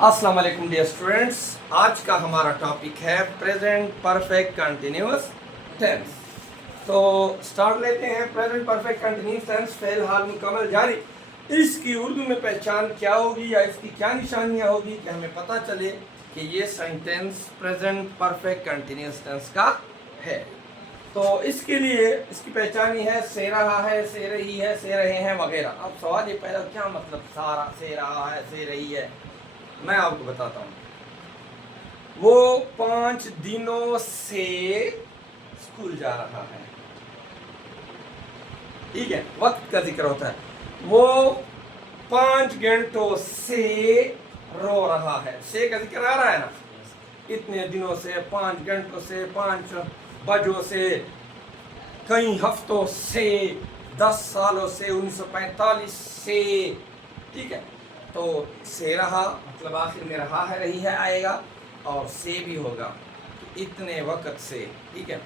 अस्सलाम वालेकुम dear students, आज का हमारा टॉपिक है प्रेजेंट परफेक्ट कंटिन्यूअस टेंस। तो स्टार्ट लेते हैं। प्रेजेंट परफेक्ट कंटिन्यूअस टेंस फेल हाल मुकम्मल जारी, इसकी उर्दू में पहचान क्या होगी या इसकी क्या निशानियाँ होगी कि हमें पता चले कि ये sentence present perfect continuous tense का है। तो इसके लिए इसकी पहचान ही है से रहा है, से रही है, से रहे हैं वगैरह। अब सवाल ये पहला, क्या मतलब सारा, से रहा है, से रही है? मैं आपको बताता हूँ। वो 5 दिनों से स्कूल जा रहा है, ठीक है, वक्त का जिक्र होता है। वो 5 घंटों से रो रहा है, से का जिक्र आ रहा है ना, इतने दिनों से, 5 घंटों से, 5 बजों से, कई हफ्तों से, 10 सालों से, 1945 से, ठीक है। तो से रहा मतलब आखिर में रहा है, रही है आएगा, और से भी होगा, इतने वक्त से, ठीक है।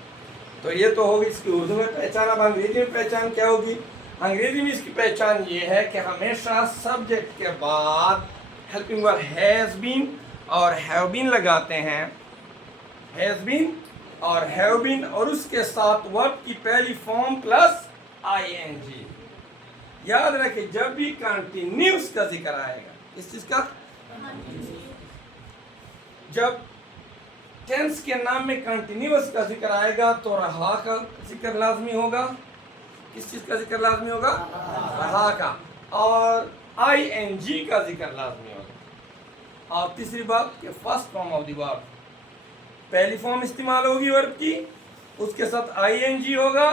तो ये तो होगी इसकी उर्दू में पहचान। अब अंग्रेजी में पहचान क्या होगी? अंग्रेजी में इसकी पहचान ये है कि हमेशा सब्जेक्ट के बाद हेल्पिंग वर्ब हैज़ बीन और हैव बीन लगाते हैं, हैज़ बीन और हैव बीन, और उसके साथ वर्ब की पहली फॉर्म प्लस आईएनजी। याद रखें, जब भी कंटिन्यूस का जिक्र आएगा, इस चीज का, जब टेंस के नाम में कंटिन्यूस का जिक्र आएगा तो रहा का जिक्र लाजमी होगा। किस चीज का जिक्र लाजमी होगा? रहा का। और आईएनजी का जिक्र लाजमी होगा। और तीसरी बात कि first form of the verb, पहली फॉर्म इस्तेमाल होगी वर्ब की, उसके साथ आईएनजी होगा,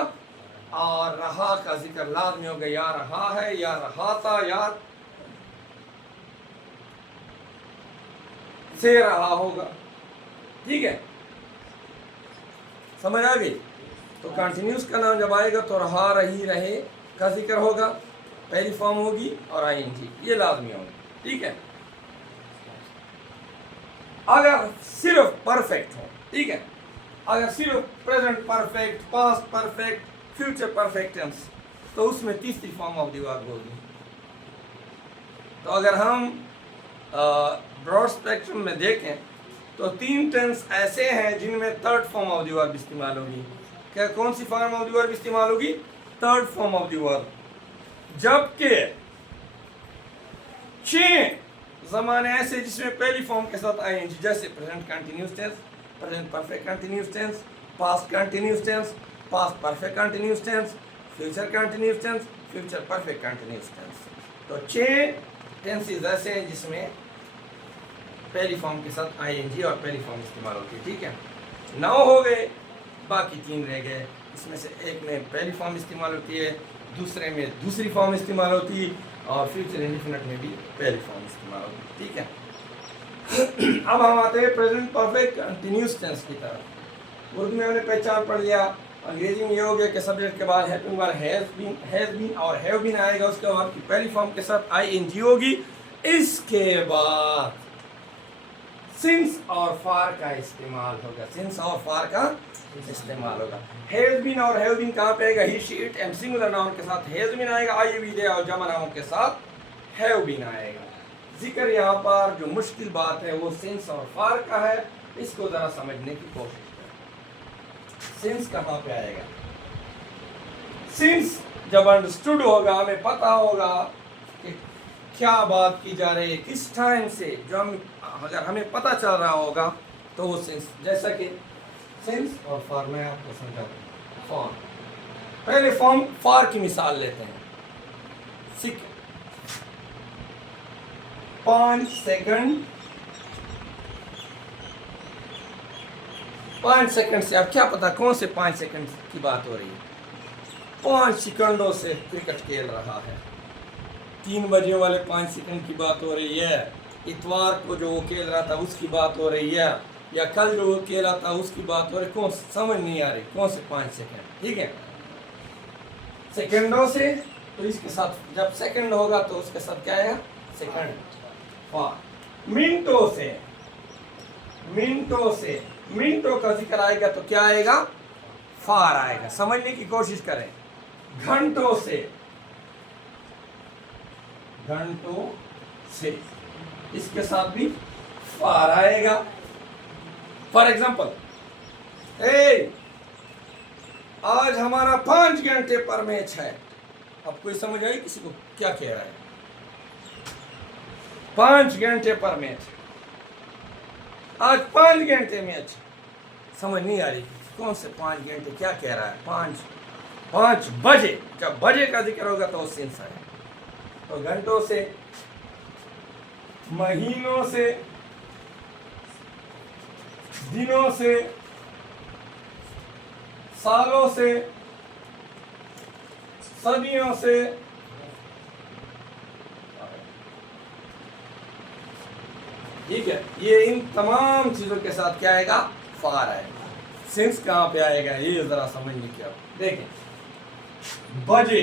और रहा का जिक्र लाजमी होगा, या रहा है, या रहा था, या से रहा होगा, ठीक है। समझ आ गई? तो कंटिन्यूस का नाम जब आएगा तो रहा, रही, रहे का जिक्र होगा, पहली फॉर्म होगी और आईएनजी, ये लाजमी होगा, ठीक है। अगर सिर्फ परफेक्ट हो, ठीक है, अगर सिर्फ present perfect, past perfect, future perfect tense, तो उसमें तीसरी फॉर्म ऑफ द वर्ब होगी। तो अगर हम ब्रॉड स्पेक्ट्रम में देखें तो 3 टेंस ऐसे हैं जिनमें third form of the verb इस्तेमाल होगी। क्या कौन सी फॉर्म ऑफ द वर्ब इस्तेमाल होगी? Third form of the verb. जबकि 6 ज़माने ऐसे जिसमें पहली फॉर्म के साथ आईएनजी, जैसे present continuous tense, present perfect continuous tense, past continuous tense, past perfect continuous tense, future continuous tense, future perfect continuous tense. तो 6 टेंसेस ऐसे हैं जिसमें पहली फॉर्म के साथ आईएनजी और पहली फॉर्म इस्तेमाल होती है, ठीक है। 9 हो गए, बाकी 3 रह गए। इसमें से एक में पहली फॉर्म इस्तेमाल होती है, दूसरे में दूसरी फॉर्म इस्तेमाल होती है, और फ्यूचर इंडेफिनिट में भी पहली फॉर्म इस्तेमाल होती है, ठीक है। अब हम आते हैं प्रेजेंट परफेक्ट कंटिन्यूअस टेंस की तरफ। उर्दू में हमने पहचान पढ़ लिया। अंग्रेजी में ये हो गया कि सब्जेक्ट के बाद हेल्पिंग वर्ब हैज़ बीन और हैव बीन आएगा, उसके बाद की पहली फॉर्म के साथ आईएनजी होगी। इसके बाद सिंस और फार का इस्तेमाल होगा, सिंस और फार का इस्तेमाल होगा। हैज़ बीन और हैव बीन कहाँ पे आएगा? ही, शी, इट, एम सिंगुलर नाउन के साथ हैज़ बीन आएगा, आई, वी, दे, और जमा नाउन के साथ हैव बीन आएगा। जिक्र यहाँ पर जो मुश्किल बात है वो सिंस और फार का है, इसको जरा समझने की कोशिश करें। सिंस कहाँ पे आएगा? सिंस जब अंडरस्टूड होगा, हमें पता होगा कि क्या बात की जा रही है, किस टाइम से, जो हम अगर हमें पता चल रहा होगा तो वो सिंस, जैसा कि सिंस और फॉर, मैं आपको समझा दूँ। फॉर, पहले फॉर्म फॉर की मिसाल लेते हैं। 5 सेकंड, 5 सेकंड से, अब क्या पता कौन से 5 सेकंड की बात हो रही है। 5 सेकंडों से क्रिकेट खेल रहा है, 3 बजे वाले 5 सेकंड की बात हो रही है, इतवार को जो वो खेल रहा था उसकी बात हो रही है, या कल जो वो खेला था उसकी बात हो रही है। कौन, समझ नहीं आ रही कौन से 5 सेकंड, ठीक है, सेकंडों से। तो इसके साथ जब सेकंड होगा तो उसके साथ क्या आएगा? सेकंड। फार। मिनटों से, मिनटों से, मिनटों का जिक्र आएगा तो क्या आएगा? फार आएगा। समझने की कोशिश करें। घंटों से, घंटों से, इसके साथ भी फार आएगा। फॉर एग्जाम्पल, आज हमारा 5 घंटे पर मैच है। अब कोई समझ आई किसी को क्या कह रहा है? 5 घंटे पर मैच, आज 5 घंटे मैच। समझ नहीं आ रही कौन से 5 घंटे, क्या कह रहा है? 5 बजे, जब बजे का जिक्र होगा तो सेंस है। तो घंटों से, महीनों से, दिनों से, सालों से, सदियों से, ठीक है, ये इन तमाम चीजों के साथ क्या आएगा? फार आएगा। सिंस कहां पे आएगा ये जरा समझने की। अब देखें, बजे,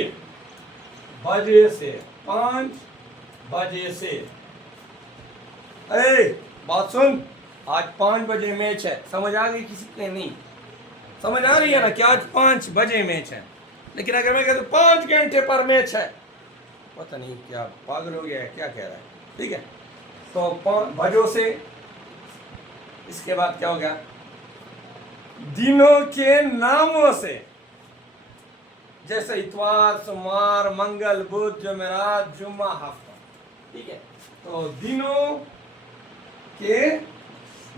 बजे से, 5 बजे से। बात सुन, आज 5 बजे मैच है। समझ आ गई किसी ने? नहीं समझ आ रही है ना कि आज 5 बजे मैच है। लेकिन अगर मैं कहता 5 घंटे पर मैच है, पता नहीं क्या पागल हो गया है, क्या कह रहा है। ठीक है, तो 5 बजों से, इसके बाद क्या हो गया? दिनों के नामों से, जैसे इतवार, सोमवार, मंगल, बुध, जुमेरात, जुम्मा, हफ्ता। ठीक है, तो दिनों के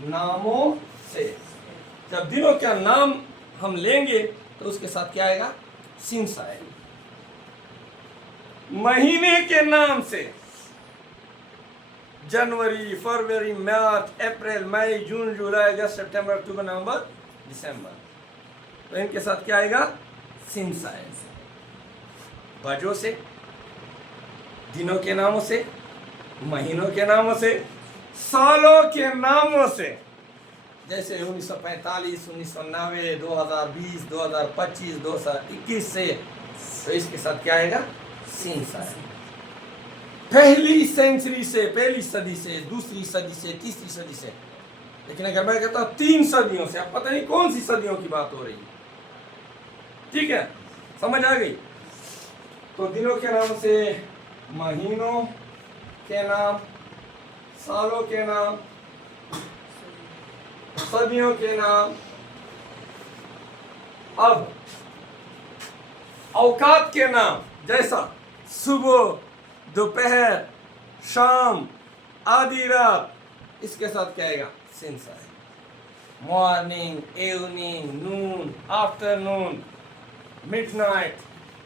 नामों से, जब दिनों का नाम हम लेंगे तो उसके साथ क्या आएगा? सिंस आएगा। महीने के नाम से, जनवरी, फरवरी, मार्च, अप्रैल, मई, जून, जुलाई, अगस्त, सितंबर, अक्टूबर, नवंबर, दिसंबर, तो इनके साथ क्या आएगा? सिंस आएगा। बजों से, दिनों के नामों से, महीनों के नामों से, सालों के नामों से, जैसे 1945, 1990, 2020, 2025, 2021 से, तो इसके साथ क्या आएगा? सिंस आएगा। पहली सेंचुरी से, पहली सदी से, दूसरी सदी से, तीसरी सदी से। लेकिन अगर मैं कहता हूं 3 सदियों से, अब पता नहीं कौन सी सदियों की बात हो रही है। ठीक है, समझ आ गई? तो दिनों के नाम से, महीनों के नाम, सालों के नाम, सदियों के नाम। अब औकात के नाम, जैसा सुबह, दोपहर, शाम, आधी रात, इसके साथ क्या आएगा? सिंस आएगा। मॉर्निंग, इवनिंग, नून, आफ्टरनून, मिडनाइट,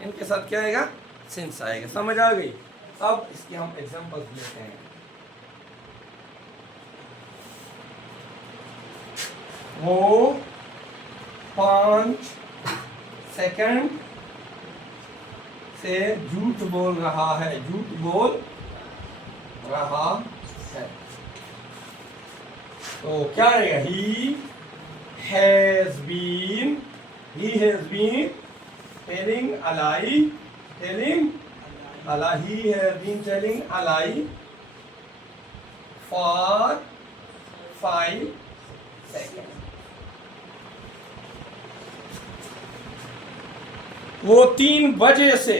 इनके साथ क्या आएगा? सिंस आएगा। समझ आ गई? अब इसकी हम एग्जांपल्स लेते हैं। वो 5 सेकंड से झूठ बोल रहा है, झूठ बोल रहा है। तो क्या आएगा? He has been telling a lie, he has been telling a lie for 5 seconds. वो 3 बजे से,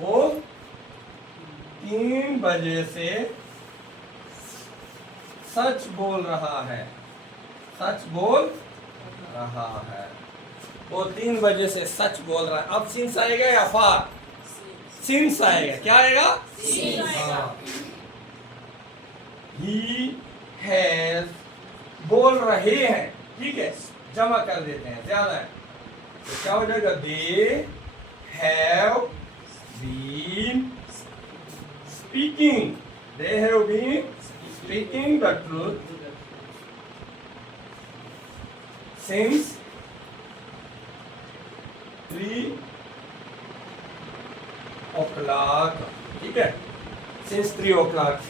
वो 3 बजे से सच बोल रहा है, सच बोल रहा है। वो 3 बजे से सच बोल रहा है। अब सिंस आएगा या फार? सिंस आएगा। क्या आएगा? ही हैज, बोल रहे हैं, ठीक है, जमा कर देते हैं, ज्यादा है तो क्या हो जाएगा? They have been speaking, they have been speaking the truth since 3 o'clock, ठीक है, since 3 o'clock.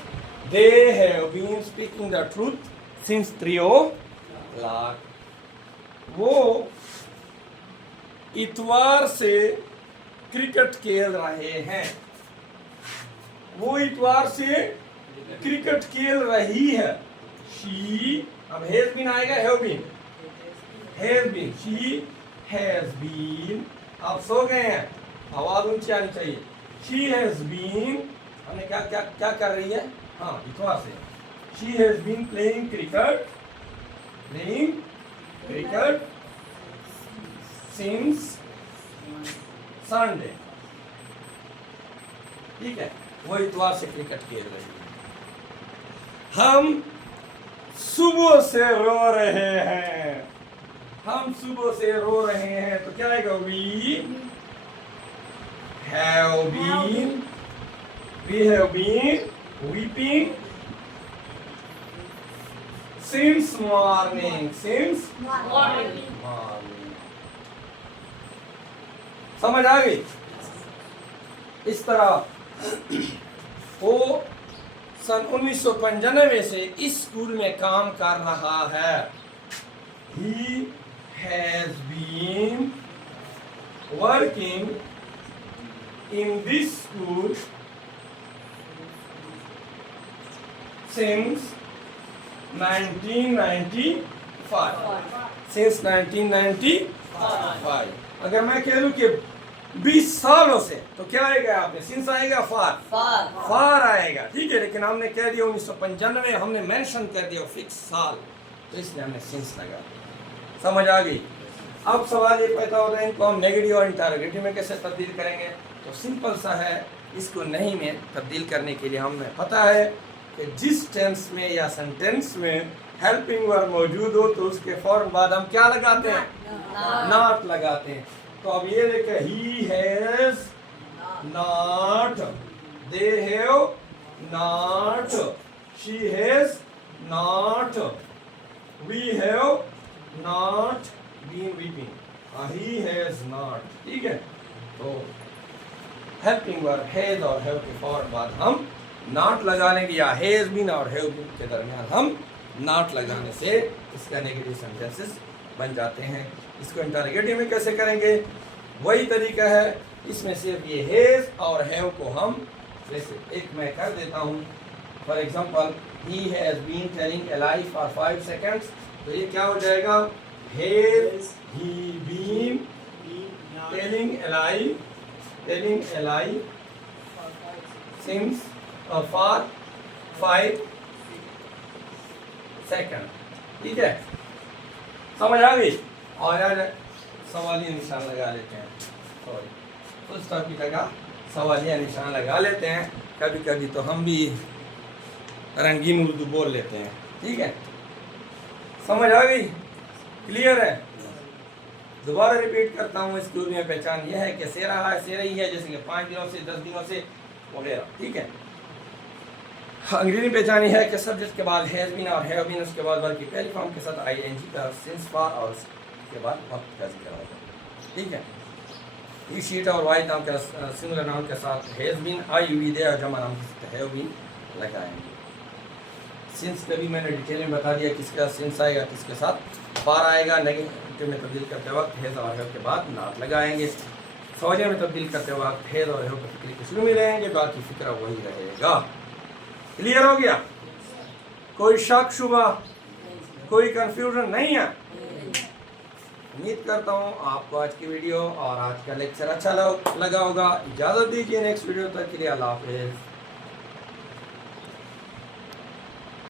They have been speaking the truth since 3 o'clock. वो इतवार से क्रिकेट खेल रहे हैं, वो इतवार से क्रिकेट खेल रही है। शी, अब हैज बीन आएगा, have been, has been, she has been. आप सो गए हैं, आवाज ऊंची आनी चाहिए। शी हैज बीन, हमने क्या क्या क्या कर रही है? हाँ, इतवार से She has been playing cricket since Sunday. ठीक है, वो इतवार से क्रिकेट खेल रही है। हम सुबह से रो रहे हैं, हम सुबह से रो रहे हैं, तो क्या आएगा? We have been weeping since morning. समझ आ गई? इस तरह वो सन 1995 से इस स्कूल में काम कर रहा है। He has been working in this school since 1995। अगर मैं कह लूं कि 20 सालों से, तो क्या आएगा? आपने सिंस आएगा, फार आएगा, ठीक है। लेकिन हमने कह दिया 1995, हमने मेंशन कर दिया फिक्स साल, तो इसलिए हमने सिंस लगा। समझ आ गई? अब सवाल ये पैदा हो रहा है, इनको हम नेगेटिव और इंटरोगेटिव में कैसे तब्दील करेंगे? तो सिंपल सा है, इसको नहीं में तब्दील करने के लिए हमें पता है कि जिस टेंस में या सेंटेंस में हेल्पिंग वर्ब मौजूद हो तो उसके फौरन बाद हम क्या लगाते हैं? नॉट लगाते हैं। तो अब ये देखें, he has not, they have not, she has not, we have not been weeping, he has not. ठीक है, तो हेल्पिंग वर्ब हैज और हैव के फौरन बाद हम नॉट लगा लेंगे, या हैज बीन और हैव बीन के दरमियान हम नॉट लगाने से इसका नेगेटिव सेंटेंसेस बन जाते हैं। इसको इंटरोगेटिव में कैसे करेंगे? वही तरीका है, इसमें सिर्फ ये हैज और हैव को हम जैसे एक मैं कर देता हूँ। For example, he has been telling a lie for 5 seconds, तो ये क्या हो जाएगा? Has he been telling a lie since for 5 second. ठीक है, समझ आ गई? और यार सवालिया निशान लगा लेते हैं, सॉरी फुल स्टॉप की जगह सवालिया निशान लगा लेते हैं। कभी कभी तो हम भी रंगीन उर्दू बोल लेते हैं। ठीक है, समझ आ गई? क्लियर है? दोबारा रिपीट करता हूँ, इसकी उर्दू में पहचान यह है कि से रहा है, से रही है, जैसे कि 5 दिनों से, 10 दिनों से वगैरह। ठीक है, अंग्रेजी पहचानी है कि सब्जेक्ट के बाद हैज बीन और हैव बीन, उसके बाद वर्ब की पहली फॉर्म के साथ आईएनजी का सिंस फॉर, और उसके बाद वक्त का जिक्र होगा। ठीक है, ई शीट और वाइड नाम के सिंगुलर नाउन के साथ हैज बीन, आई वी दे, और जमा नाम के साथ हैव बीन लगाएंगे। सिंस पे भी मैंने डिटेल में बता दिया किसका सिंस आएगा, किसके साथ फॉर आएगा। नेगेटिव में तब्दील करते वक्त हैज और हैव के बाद नॉट लगाएंगे। सवालिया में तब्दील करते वक्त हैज और हैव के फिक्र के शुरू में रहेंगे, बाकी फिक्र वही रहेगा। क्लियर हो गया? कोई शक शुबा, कोई कंफ्यूजन नहीं है? उम्मीद करता हूँ आपको आज की वीडियो और आज का लेक्चर अच्छा लगा होगा। इजाज़त दीजिए, नेक्स्ट वीडियो तक के लिए अल्लाह हाफ़िज़।